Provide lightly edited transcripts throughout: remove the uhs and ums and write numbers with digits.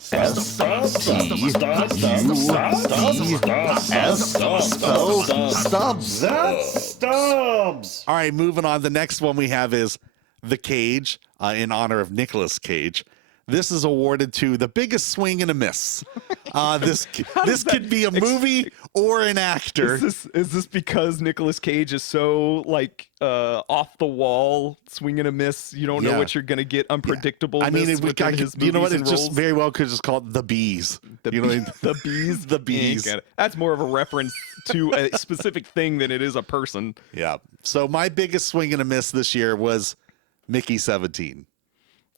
Stubs. All right, moving on. The next one we have is The Cage, in honor of Nicolas Cage. This is awarded to the biggest swing and a miss. This could be a movie or an actor. Is this because Nicolas Cage is so off the wall, swing and a miss? You don't know what you're gonna get. Unpredictable. Yeah. I mean, his you know what? It roles? just very well could just call it The Bees. The Bees. The Bees. That's more of a reference to a specific thing than it is a person. Yeah. So my biggest swing and a miss this year was Mickey 17.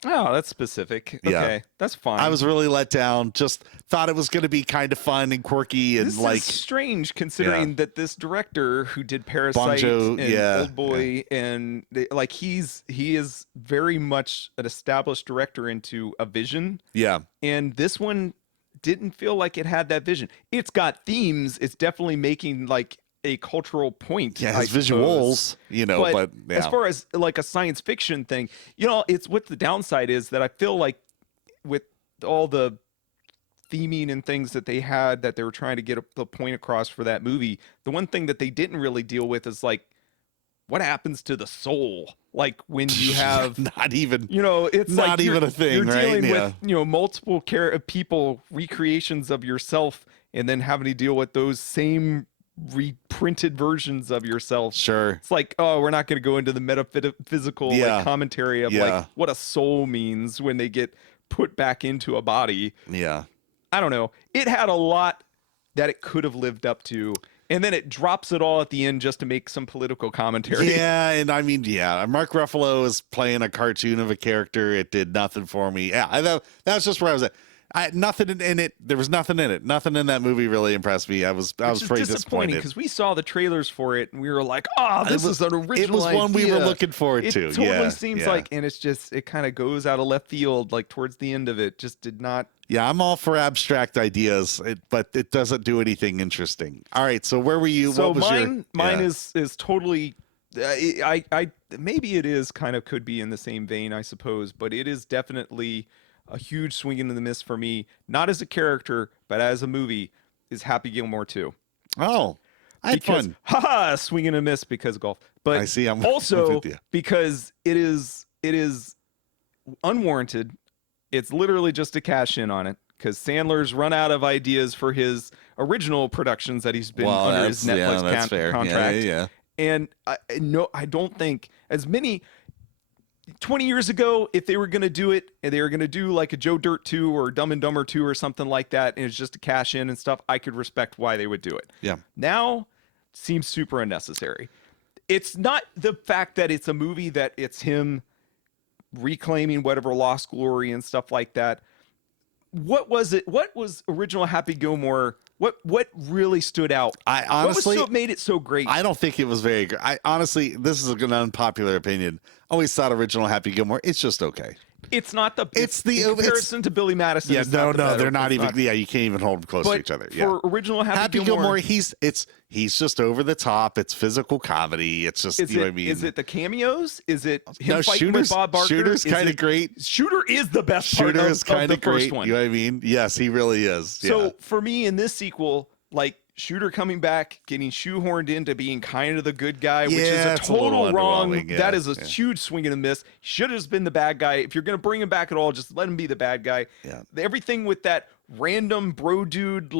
Oh, that's specific. Okay, Yeah. that's fine. I was really let down. Just thought it was going to be kind of fun and quirky and this is strange considering that this director who did Parasite and Old Boy and he is very much an established director into a vision. Yeah. And this one didn't feel like it had that vision. It's got themes. It's definitely making a cultural point. Yeah, his visuals, but as far as a science fiction thing, it's what the downside is that I feel like with all the theming and things that they had that they were trying to get the point across for that movie, the one thing that they didn't really deal with is what happens to the soul? When you have not even, it's not even a thing, you're right? dealing with, multiple people, recreations of yourself, and then having to deal with those same reprinted versions of yourself. Sure. It's we're not going to go into the metaphysical commentary of what a soul means when they get put back into a body. Yeah. I don't know. It had a lot that it could have lived up to. And then it drops it all at the end just to make some political commentary. Yeah, and I mean, Mark Ruffalo is playing a cartoon of a character. It did nothing for me. Yeah, that's just where I was at. Nothing in it. There was nothing in it. Nothing in that movie really impressed me. I was pretty disappointed because we saw the trailers for it and we were like, "Oh, this is an original." It was one we were looking forward to. It totally seems like, and it's just it kind of goes out of left field. Towards the end of it, just did not. Yeah, I'm all for abstract ideas, but it doesn't do anything interesting. All right, so where were you? So what was mine is totally. I maybe it is kind of could be in the same vein, I suppose, but it is definitely a huge swing into the miss for me, not as a character, but as a movie, is Happy Gilmore 2. Oh, I had fun. Haha, swing and a miss because golf. But I see. I'm also with you. because it is unwarranted. It's literally just to cash in on it because Sandler's run out of ideas for his original productions that he's been under his Netflix contract. Yeah. And I don't think as many. 20 years ago, if they were going to do it and they were going to do a Joe Dirt 2 or Dumb and Dumber 2 or something like that, and it's just to cash in and stuff, I could respect why they would do it. Yeah. Now, seems super unnecessary. It's not the fact that it's a movie that it's him reclaiming whatever lost glory and stuff like that. What was it? What was original Happy Gilmore? What really stood out? I honestly, what made it so great? I don't think it was very good. I honestly, this is an unpopular opinion. Always thought original Happy Gilmore. It's just okay. It's not the. It's the comparison to Billy Madison. Yeah, no, they're not even. Yeah, you can't even hold them close to each other. Yeah. For original Happy Gilmore, he's just over the top. It's physical comedy. It's just what I mean. Is it the cameos? Is it him fighting with Bob Barker? Shooter's kind of great. Shooter is the best part of the first one. You know what I mean? Yes, he really is. So for me in this sequel, Shooter coming back, getting shoehorned into being kind of the good guy, which is a total wrong. Yeah, that is a huge swing and a miss. Should have been the bad guy. If you're going to bring him back at all, just let him be the bad guy. Yeah. Everything with that random bro dude,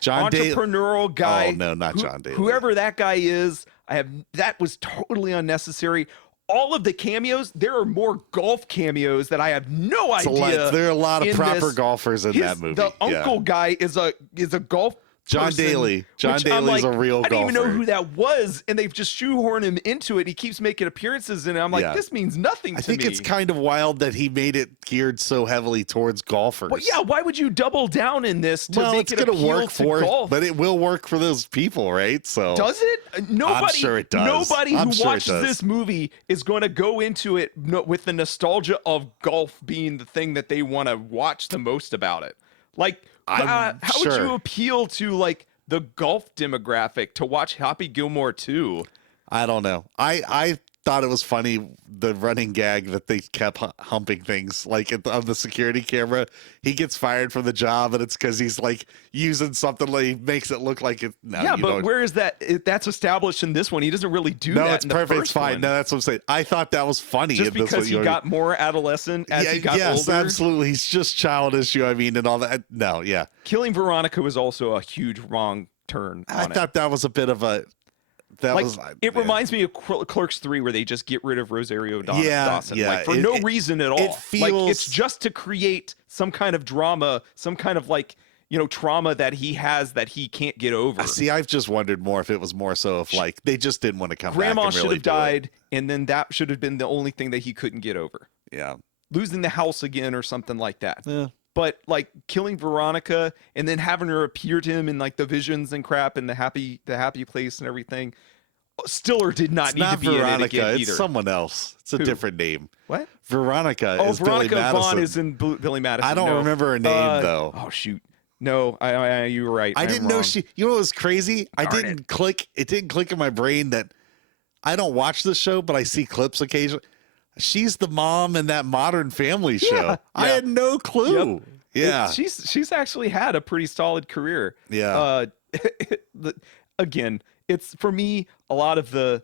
John entrepreneurial guy. Oh, no, not John Daly. Whoever that guy is, that was totally unnecessary. All of the cameos, there are more golf cameos that I have no idea. There are a lot of proper golfers in that movie. The uncle guy is a golf John Daly. John Daly's a real golfer. I didn't even know who that was, and they've just shoehorned him into it. He keeps making appearances, and I'm like, this means nothing to me. I think it's kind of wild that he made it geared so heavily towards golfers. Well, yeah, why would you double down in this to make it appeal to golf? But it will work for those people, right? So does it? Nobody, I'm sure it does. Nobody who watches this movie is going to go into it with the nostalgia of golf being the thing that they want to watch the most about it. How would you appeal to the golf demographic to watch Happy Gilmore 2? I don't know. I thought it was funny, the running gag that they kept humping things like on the security camera. He gets fired from the job, and it's because he's like using something like he makes it look like it. No, Yeah, you but don't. where is that? That's established in this one. He doesn't really do No, that. it's in the perfect. It's first fine. one. No, that's what I'm saying. I thought that was funny. Just and that's because what he you got more adolescent as he got yes, older. absolutely. He's just childish. I mean, and all that. No, yeah. Killing Veronica was also a huge wrong turn. I on it. thought that was a bit of a. That Like, was. it yeah. reminds me of Clerks 3, where they just get rid of Rosario Yeah, Dawson, yeah. like for no reason at all. it Like feels- it's just to create some kind of drama, some kind of like trauma that he has that he can't get over. See, I've just wondered more if it was more so if like they just didn't want to come Grandma back and should really have do it. died, and then that should have been the only thing that he couldn't get over. Yeah. Losing the house again or something like that. Yeah. But like killing Veronica and then having her appear to him in like the visions and crap and the happy place and everything. Stiller did not It's need not to be in it Veronica. again It's either. someone else. It's a Who? different name. What? Veronica Oh, is Veronica Billy Madison. Vaughn is in Billy Madison. I don't No. remember her name though. Oh shoot. No, I you were right. I I'm didn't know wrong. she. You know what was crazy? I Darn didn't click. It didn't click in my brain that I don't watch the show, but I see clips occasionally. She's the mom in that Modern Family show. I yeah. had no clue. Yep. Yeah. She's actually had a pretty solid career. Yeah. Again, it's for me a lot of the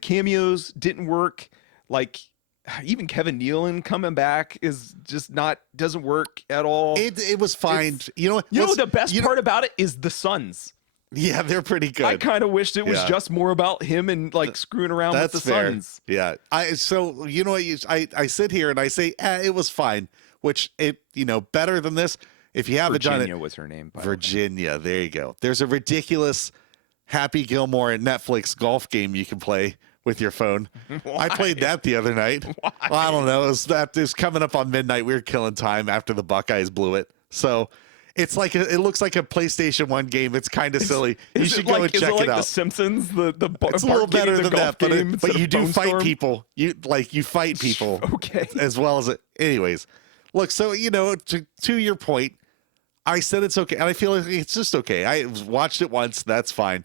cameos didn't work. Like even Kevin Nealon coming back is just doesn't work at all. It was fine. You know. You know the best part about it is the sons. Yeah, they're pretty good. I kind of wished it was Yeah. just more about him and like screwing around with That's the fair. sons. Yeah. So you know what? I sit here and I say it was fine, which better than this. If you haven't done Virginia it, was her name. By the way. Virginia. There you go. There's a ridiculous Happy Gilmore and Netflix golf game you can play with your phone. I played that the other night. Why? Well, I don't know. It was coming up on midnight. We were killing time after the Buckeyes blew it. So it's like it looks like a PlayStation 1 game. It's kind of silly. You should go and check is it like it out. The Simpsons? It's a little better than that, but you do fight people. people. You fight people Okay. as well as it. Anyways, look. So to your point, I said it's okay, and I feel like it's just okay. I watched it once. That's fine.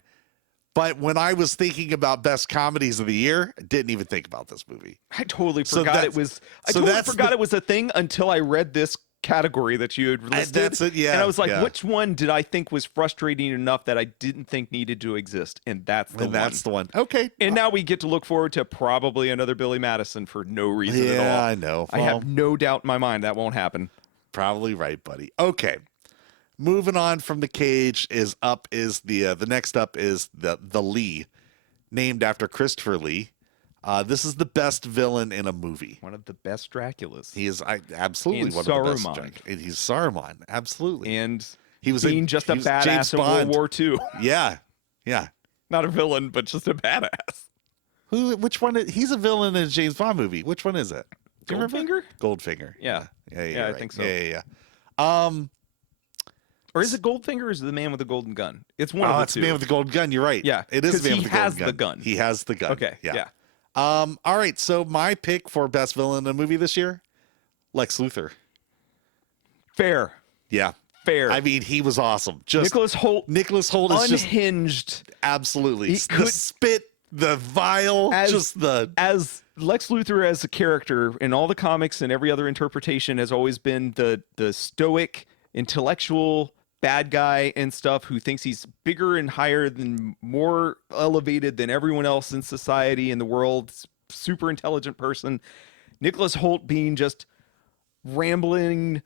But when I was thinking about best comedies of the year, I didn't even think about this movie. I totally So forgot that's- it was. I so totally that's forgot the- it was a thing until I read this category that you had listed. That's it, yeah, And I was like, yeah. which one did I think was frustrating enough that I didn't think needed to exist? And that's the And one. that's the one. Okay. And now we get to look forward to probably another Billy Madison for no reason at all. Yeah, I know. I have no doubt in my mind that won't happen. Probably right, buddy. Okay. Moving on from the Cage is the next up is the Lee, named after Christopher Lee. This is the best villain in a movie. One of the best Draculas. He is absolutely And one of the best. Saruman. And he's Saruman, absolutely. And he was being just a he was James badass in World Bond. War II. Yeah, yeah. Not a villain, but just a badass. Which one? He's a villain in a James Bond movie. Which one is it? Do you remember? Goldfinger? Goldfinger. Yeah. Yeah, Yeah, I right. think so. Yeah. Or is it Goldfinger or is it the man with the golden gun? It's one Oh, of the it's two. the man with the gold gun. You're right. Yeah, it is 'cause the man he with the has golden the gun. He has the gun. Okay, yeah. All right. So my pick for best villain in a movie this year, Lex Luthor. Fair. Yeah. Fair. I mean, he was awesome. Just Nicholas Holt Nicholas Holt is just unhinged absolutely He the could- spit, the vile, just the as Lex Luthor as a character in all the comics and every other interpretation has always been the stoic, intellectual bad guy and stuff who thinks he's bigger and higher than more elevated than everyone else in society in the world, super intelligent person. Nicholas Holt being just rambling,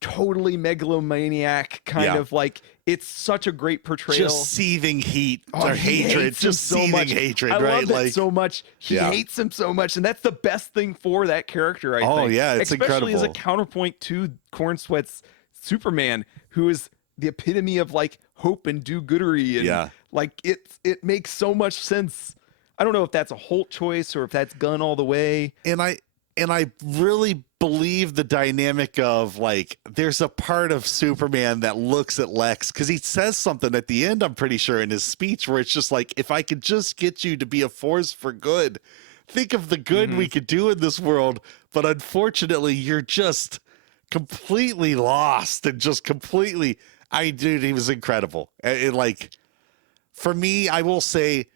totally megalomaniac kind Yeah. of like, it's such a great portrayal. just seething heat Oh, or he hatred, hates him just so seething much. hatred, I right? love that so much. He Yeah. hates him so much, and that's the best thing for that character. I think. yeah, it's especially as a incredible. counterpoint to Cornsweat's Superman, who is the epitome of like hope and do-goodery, and Yeah. like it makes so much sense. I don't know if that's a Holt choice or if that's Gunn all the way. and I really believe the dynamic of like there's a part of Superman that looks at Lex because he says something at the end, I'm pretty sure, in his speech where it's just like, if I could just get you to be a force for good, think of the good we could do in this world, but unfortunately you're just completely lost and just completely dude, he was incredible. And like for me, I will say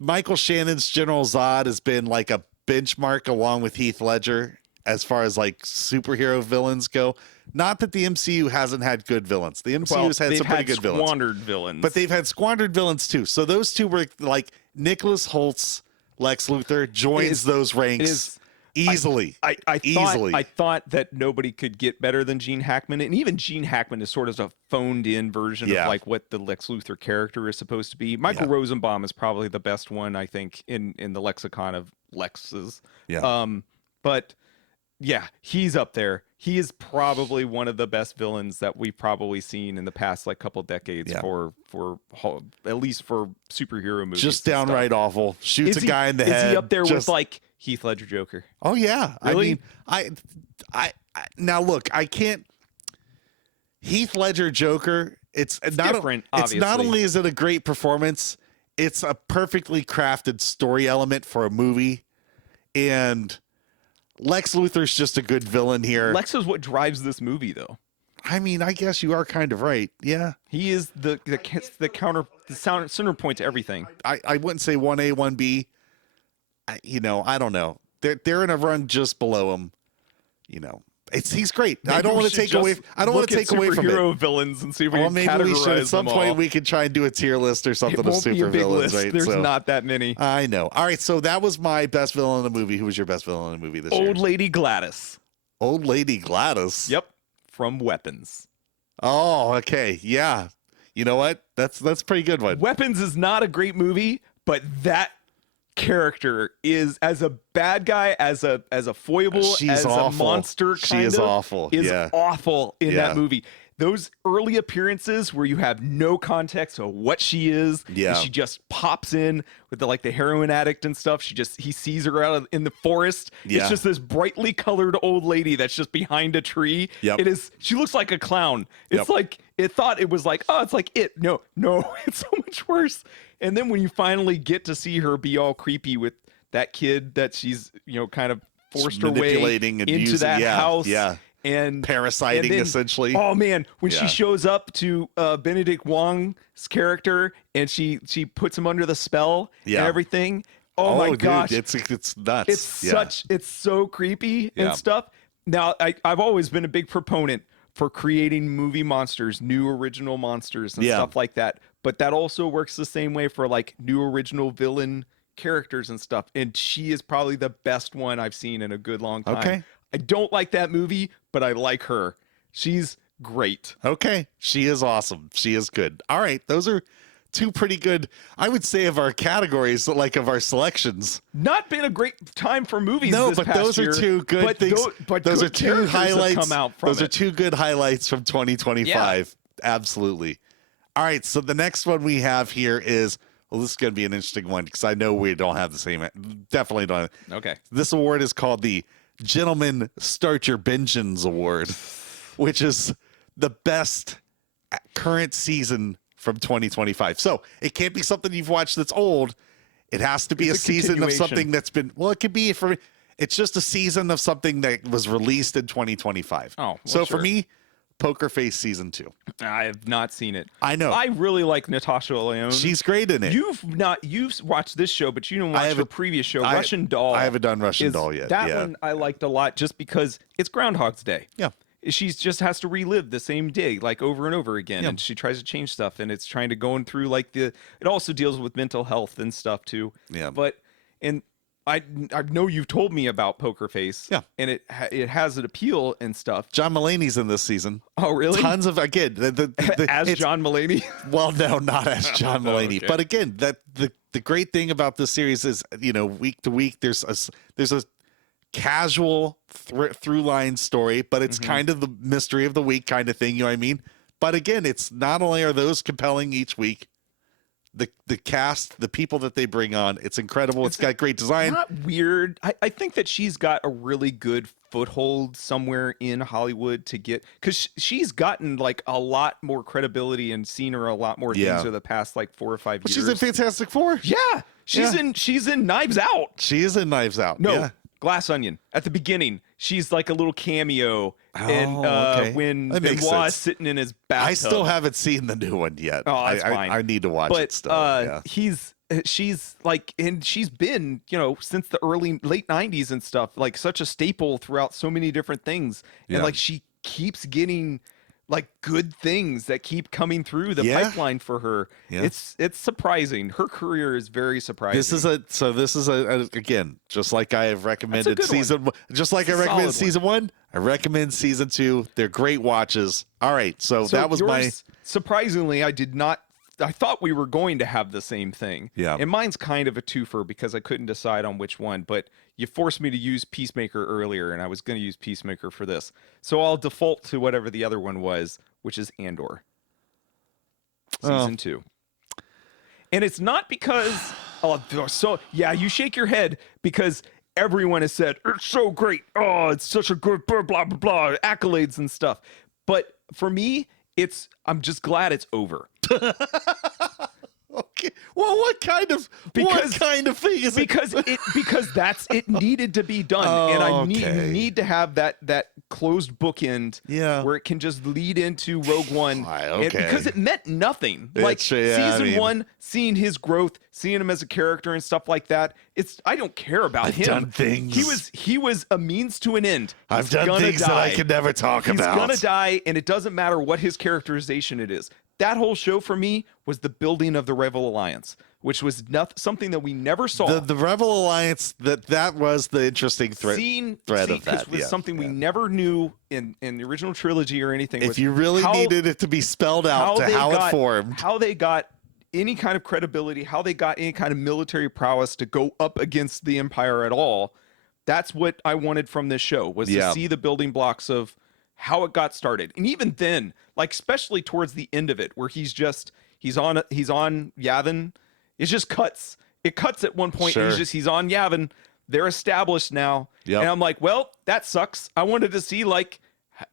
Michael Shannon's General Zod has been like a benchmark along with Heath Ledger as far as like superhero villains go. Not that the MCU hasn't had good villains. The MCU has had some pretty good villains. Squandered villains. But they've had squandered villains too. So those two were like Nicholas Holt's Lex Luthor joins those ranks easily. I thought that nobody could get better than Gene Hackman, and even Gene Hackman is sort of a phoned-in version of like what the Lex Luthor character is supposed to be. Michael Rosenbaum is probably the best one, I think, in the lexicon of Lexes. Yeah. But yeah, he's up there. He is probably one of the best villains that we've probably seen in the past like couple decades for at least for superhero movies. Just downright awful. Shoots a guy in the head. Is he up there with like Heath Ledger Joker? Oh yeah. Really? I mean, I now look, I can't. Heath Ledger Joker. It's not different. It's not only is it a great performance, it's a perfectly crafted story element for a movie, and Lex Luthor's just a good villain here. Lex is what drives this movie, though. I mean, I guess you are kind of right. Yeah, he is the center point to everything. I wouldn't say 1A, 1B. I don't know. They're in a run just below him. He's great. Maybe I don't want to take away. I don't want to take away from it. Superhero villains and see if we can maybe we should at some them point all. we could try and do a tier list or something It of won't be a super big villains. list. Right? There's not that many. I know. All right, so that was my best villain in the movie. Who was your best villain in the movie this year? Old Lady Gladys. Old Lady Gladys. Yep, from Weapons. Oh, okay. Yeah. You know what? That's a pretty good one. Weapons is not a great movie, but that character is, as a bad guy, as a foible, She's as awful. a monster, She is awful. is Yeah. awful in that movie. Those early appearances where you have no context of what she is, and she just pops in with the heroin addict and stuff. He sees her out in the forest. Yeah. It's just this brightly colored old lady that's just behind a tree. Yep. She looks like a clown. It's like it's like it. No, it's so much worse. And then when you finally get to see her be all creepy with that kid that she's kind of forced her way manipulating and into using, that house. Yeah. And parasiting, then, essentially. Oh man, when she shows up to Benedict Wong's character and she puts him under the spell and everything. Oh my gosh, dude, it's nuts. It's so creepy and stuff. Now I've always been a big proponent for creating movie monsters, new original monsters and stuff like that. But that also works the same way for like new original villain characters and stuff. And she is probably the best one I've seen in a good long time. Okay. I don't like that movie, but I like her. She's great. Okay. She is awesome. She is good. All right. Those are two pretty good, I would say, of our categories, like of our selections. Not been a great time for movies. No, this but past those year, are two good but things. Those are two highlights. Come out from those are two good highlights from 2025. Yeah. Absolutely. All right. So the next one we have here is, well, this is going to be an interesting one because I know we don't have the same. Definitely don't. Okay. This award is called the Gentlemen Start Your Benjins Award, which is the best current season from 2025. So it can't be something you've watched that's old. It has to be a season of something that's been, well, it could be it's just a season of something that was released in 2025. Oh, well, so sure. for me, Poker Face season 2. I have not seen it. I know. I really like Natasha Lyonne. She's great in it. You've watched this show, but you didn't watch her previous show, Russian Doll. I haven't done Russian Doll yet. That one I liked a lot just because it's Groundhog's Day. Yeah. She just has to relive the same day like over and over again, and she tries to change stuff, and it's trying to go through it also deals with mental health and stuff too. Yeah. But I know you've told me about Poker Face. Yeah. And it has an appeal and stuff. John Mulaney's in this season. Oh, really? Tons of, again, as John Mulaney? Well, no, not as John Mulaney. Okay. But again, the great thing about this series is, week to week, there's a casual through line story, but it's kind of the mystery of the week kind of thing. You know what I mean? But again, it's not only are those compelling each week, the cast, the people that they bring on, it's incredible. It's got great design. Not weird. I think that she's got a really good foothold somewhere in Hollywood to get, because she's gotten a lot more credibility and seen her a lot more things over the past 4 or 5 years. She's in Fantastic Four. Yeah, she's in Knives Out. She is in Knives Out. No, yeah. Glass Onion. At the beginning, she's like a little cameo, and when Benoit is sitting in his bathtub. I still haven't seen the new one yet. Oh, that's fine. I need to watch it still. He's she's like, and she's been, since the late 90s and stuff, like such a staple throughout so many different things. And Yeah. like she keeps getting like good things that keep coming through the Yeah. pipeline for her. Yeah. It's surprising. Her career is very surprising. This is again, just like I have recommended good season one, just like I It's a recommended solid season one, I recommend season 2. They're great watches. All right. So that was yours, surprisingly, I thought we were going to have the same thing. Yeah. And mine's kind of a twofer because I couldn't decide on which one, but you forced me to use Peacemaker earlier, and I was going to use Peacemaker for this. So I'll default to whatever the other one was, which is Andor. Season 2. And it's not because, you shake your head because everyone has said, it's so great. Oh, it's such a good blah, blah, blah, blah, accolades and stuff. But for me, I'm just glad it's over. Okay. Well, what kind of thing is it? Because it needed to be done, and you need to have that closed bookend, where it can just lead into Rogue One, because it meant nothing. Season 1, seeing his growth, seeing him as a character and stuff like that. I don't care about him. Done things. He was a means to an end. I've done things that I can never talk about. He's gonna die, and it doesn't matter what his characterization it is. That whole show for me was the building of the Rebel Alliance, which was something that we never saw. The Rebel Alliance, that was the interesting thread of that. Was something we never knew in the original trilogy or anything. If you really needed it to be spelled out how it formed. How they got any kind of credibility, how they got any kind of military prowess to go up against the Empire at all. That's what I wanted from this show, was to see the building blocks of how it got started. And even then, like especially towards the end of it, where he's on Yavin, it just cuts. It cuts at one point. Sure. He's on Yavin. They're established now. Yep. And I'm like, well, that sucks. I wanted to see, like,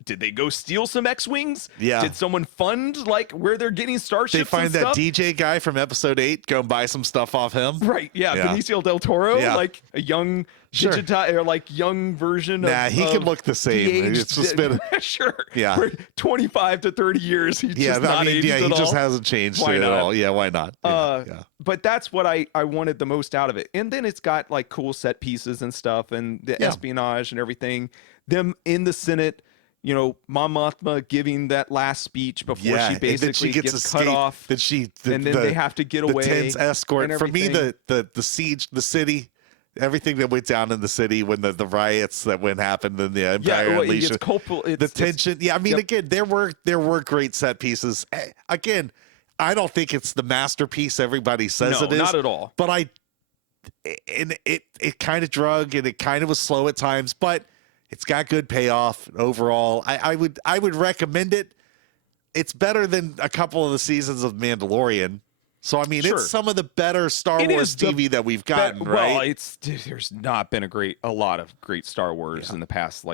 did they go steal some X-Wings? Yeah. Did someone fund, like, where they're getting starships They find and that stuff? DJ guy from episode 8, go and buy some stuff off him. Right, yeah. Benicio del Toro, Yeah. like a young or like young version of he can look the same. de-aged- It's just been sure. Yeah. For 25 to 30 years, he's just not aged at he all. just hasn't changed Why it not? at all. Yeah, why not? But that's what I wanted the most out of it. And then it's got like cool set pieces and stuff, and the espionage and everything. Them in the Senate, Mon Mothma giving that last speech before she basically gets cut off. And then they have to get away. The tense escort. For me, the siege, the city, everything that went down in the city when the riots that happened in the Empire Unleashed. The tension. Again, there were great set pieces. Again, I don't think it's the masterpiece everybody says it is. Not at all. But it kind of drug, and it kind of was slow at times, but it's got good payoff overall. I would recommend it. It's better than a couple of the seasons of Mandalorian. So it's some of the better Star Wars TV that we've gotten, right? Well, there's not been a lot of great Star Wars in the past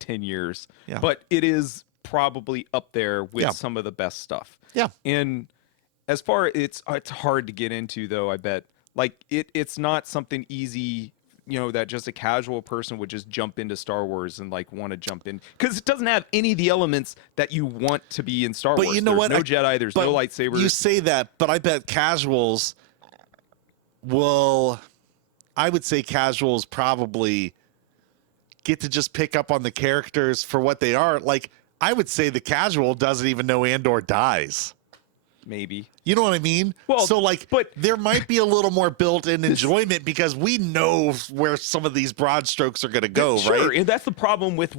10 years. Yeah. But it is probably up there with some of the best stuff. Yeah. And as far it's hard to get into, though, I bet. Like it's not something easy, that just a casual person would just jump into Star Wars and want to jump in, because it doesn't have any of the elements that you want to be in Star Wars. But you know what? No Jedi, there's no lightsabers. You say that, but I bet casuals I would say casuals probably get to just pick up on the characters for what they are. Like, I would say the casual doesn't even know Andor dies. Maybe. You know what I mean? Well, but there might be a little more built-in enjoyment because we know where some of these broad strokes are going to go, sure, right? And that's the problem with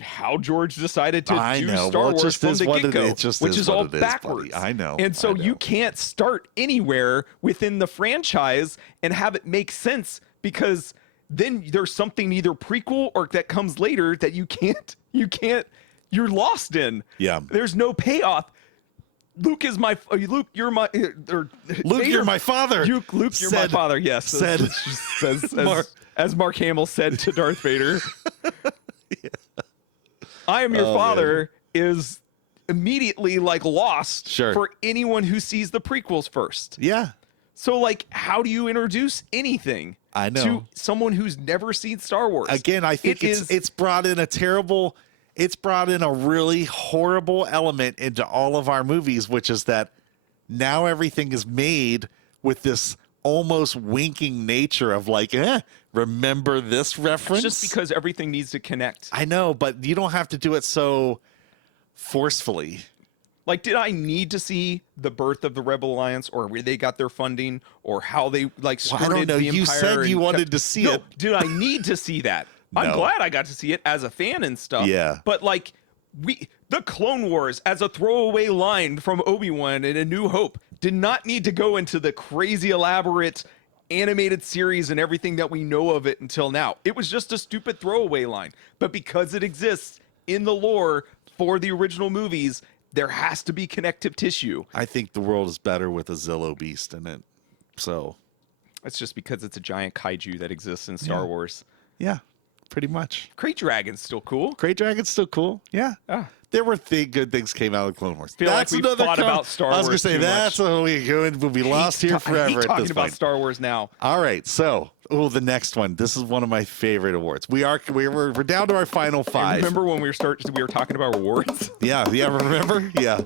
how George decided to do Star Wars just from is the what get-go, which is all backwards. Buddy. I know. And so you can't start anywhere within the franchise and have it make sense, because then there's something either prequel or that comes later that you're lost in. Yeah. There's no payoff. Luke, you're my Luke, you're my father. Luke, you're my father. Yes, as Mark Hamill said to Darth Vader. I am your father, man. Is immediately lost for anyone who sees the prequels first. Yeah. So how do you introduce anything to someone who's never seen Star Wars? Again, I think it's brought in a really horrible element into all of our movies, which is that now everything is made with this almost winking nature of like, remember this reference? It's just because everything needs to connect. I know, but you don't have to do it so forcefully. Like, did I need to see the birth of the Rebel Alliance, or where they got their funding, or how they started I don't know. the You Empire said you and wanted to see it. Did I need to see that? I'm No. glad I got to see it as a fan and stuff. Yeah. But like, the Clone Wars as a throwaway line from Obi-Wan in A New Hope did not need to go into the crazy elaborate animated series and everything that we know of it until now. It was just a stupid throwaway line. But because it exists in the lore for the original movies, there has to be connective tissue. I think the world is better with a Zillow beast in it. So, It's just because it's a giant kaiju that exists in Star Wars. yeah, pretty much. Crate Dragon's still cool. Great Dragon's still cool. Yeah. Ah. There were good things came out of Clone Wars. Feel like we've thought about Star I was Wars gonna say too that's much. what we'll be lost here I forever hate at talking this about point. Star Wars now. All right, so the next one. This is one of my favorite awards. We're down to our final five. Remember when we were talking about awards? Yeah, remember? Yeah.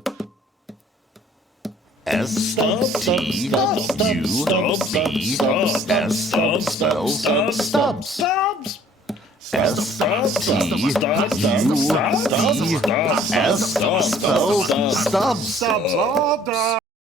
Stubs.